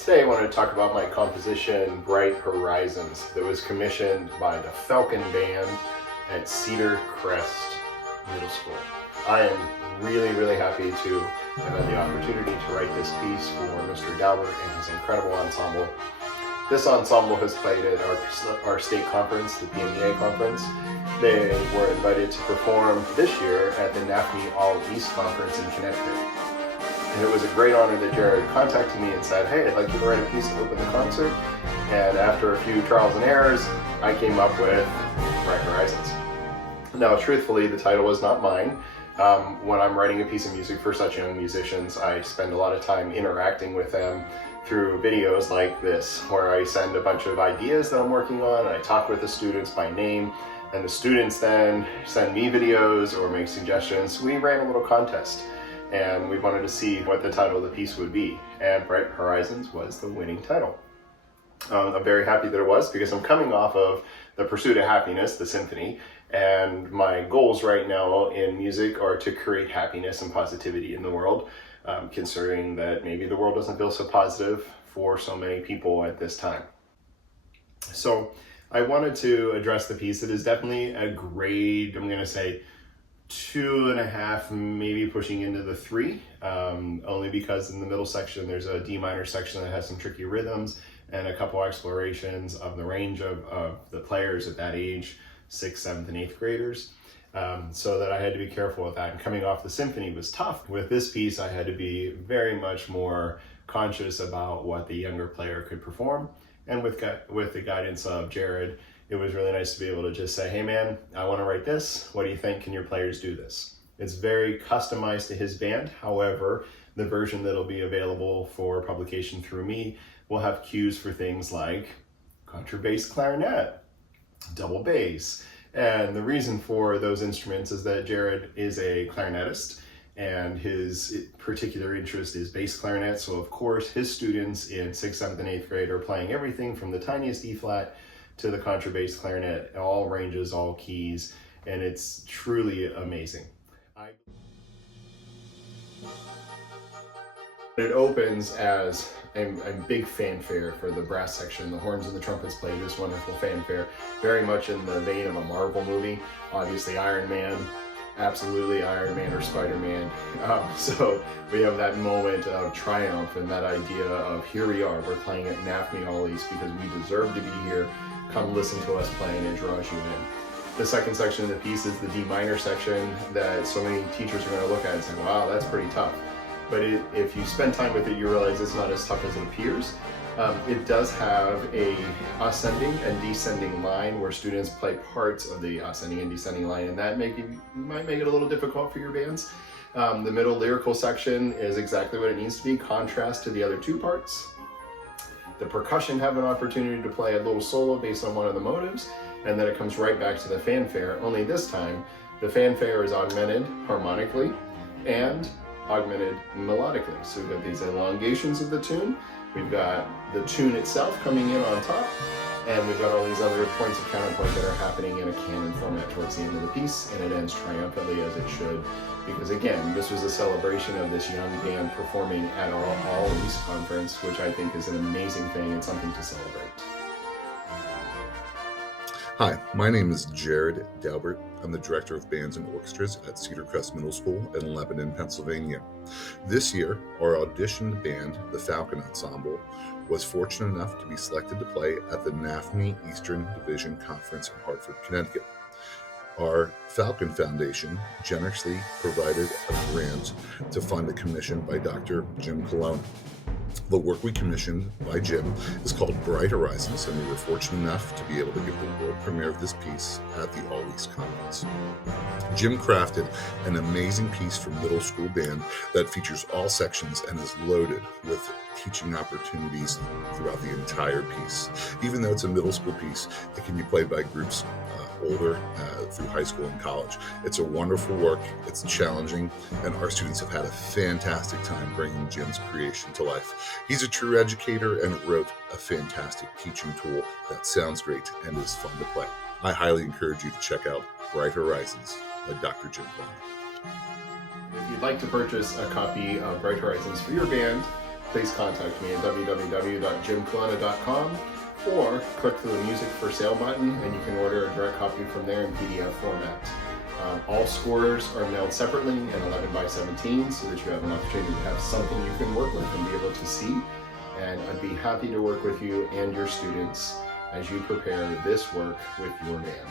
Today I want to talk about my composition, Bright Horizons, that was commissioned by the Falcon Band at Cedar Crest Middle School. I am really happy to have had the opportunity to write this piece for Mr. Daubert and his incredible ensemble. This ensemble has played at our state conference, the PMEA conference. They were invited to perform this year at the NAFME All East Conference in Connecticut. And it was a great honor that Jared contacted me and said, hey, I'd like you to write a piece to open the concert. And after a few trials and errors, I came up with Bright Horizons. Now, truthfully, the title was not mine. When I'm writing a piece of music for such young musicians, I spend a lot of time interacting with them through videos like this, where I send a bunch of ideas that I'm working on, and I talk with the students by name, and the students then send me videos or make suggestions. We ran a little contest, and we wanted to see what the title of the piece would be, and Bright Horizons was the winning title. I'm very happy that it was, because I'm coming off of The Pursuit of Happiness, the symphony, and my goals right now in music are to create happiness and positivity in the world, considering that maybe the world doesn't feel so positive for so many people at this time. So I wanted to address the piece. It is definitely a grade, I'm going to say 2.5, maybe pushing into the 3, only because in the middle section there's a D minor section that has some tricky rhythms and a couple explorations of the range of the players at that age, 6th, 7th, and 8th graders. So that I had to be careful with that. And coming off the symphony was tough. With this piece, I had to be very much more conscious about what the younger player could perform. And with the guidance of Jared, it was really nice to be able to just say, hey man, I want to write this. What do you think? Can your players do this? It's very customized to his band. However, the version that'll be available for publication through me will have cues for things like contrabass clarinet, double bass. And the reason for those instruments is that Jared is a clarinetist, and his particular interest is bass clarinet. So of course his students in 6th, 7th, and 8th grade are playing everything from the tiniest E flat to the contrabass clarinet, all ranges, all keys, and it's truly amazing. It opens as a big fanfare for the brass section. The horns and the trumpets play this wonderful fanfare, very much in the vein of a Marvel movie. Obviously Iron Man, absolutely Iron Man or Spider-Man. So we have that moment of triumph and that idea of here we are, we're playing at NAFME All East because we deserve to be here. Come listen to us play, and it draws you in. The second section of the piece is the D minor section that so many teachers are going to look at and say, wow, that's pretty tough. But if you spend time with it, you realize it's not as tough as it appears. It does have a ascending and descending line where students play parts of the ascending and descending line, and that might make it a little difficult for your bands. The middle lyrical section is exactly what it needs to be, contrast to the other two parts. The percussion have an opportunity to play a little solo based on one of the motives, and then it comes right back to the fanfare, only this time the fanfare is augmented harmonically and augmented melodically. So we've got these elongations of the tune, we've got the tune itself coming in on top, and we've got all these other points of counterpoint that are happening in a canon format towards the end of the piece, and it ends triumphantly as it should, because again, this was a celebration of this young band performing at our All East Conference, which I think is an amazing thing and something to celebrate. Hi, my name is Jared Daubert. I'm the Director of Bands and Orchestras at Cedar Crest Middle School in Lebanon, Pennsylvania. This year, our auditioned band, the Falcon Ensemble, was fortunate enough to be selected to play at the NAFME Eastern Division Conference in Hartford, Connecticut. Our Falcon Foundation generously provided a grant to fund a commission by Dr. Jim Colonna. The work we commissioned by Jim is called Bright Horizons, and we were fortunate enough to be able to give the world premiere of this piece at the All East Conference. Jim crafted an amazing piece for middle school band that features all sections and is loaded with teaching opportunities throughout the entire piece. Even though it's a middle school piece, it can be played by groups older through high school and college. It's a wonderful work, it's challenging, and our students have had a fantastic time bringing Jim's creation to life. He's a true educator and wrote a fantastic teaching tool that sounds great and is fun to play. I highly encourage you to check out Bright Horizons by Dr. Jim Colonna. If you'd like to purchase a copy of Bright Horizons for your band, please contact me at www.jimcolonna.com or click the music for sale button and you can order a direct copy from there in PDF format. All scores are mailed separately in 11x17 so that you have an opportunity to have something you can work with and be able to see. And I'd be happy to work with you and your students as you prepare this work with your band.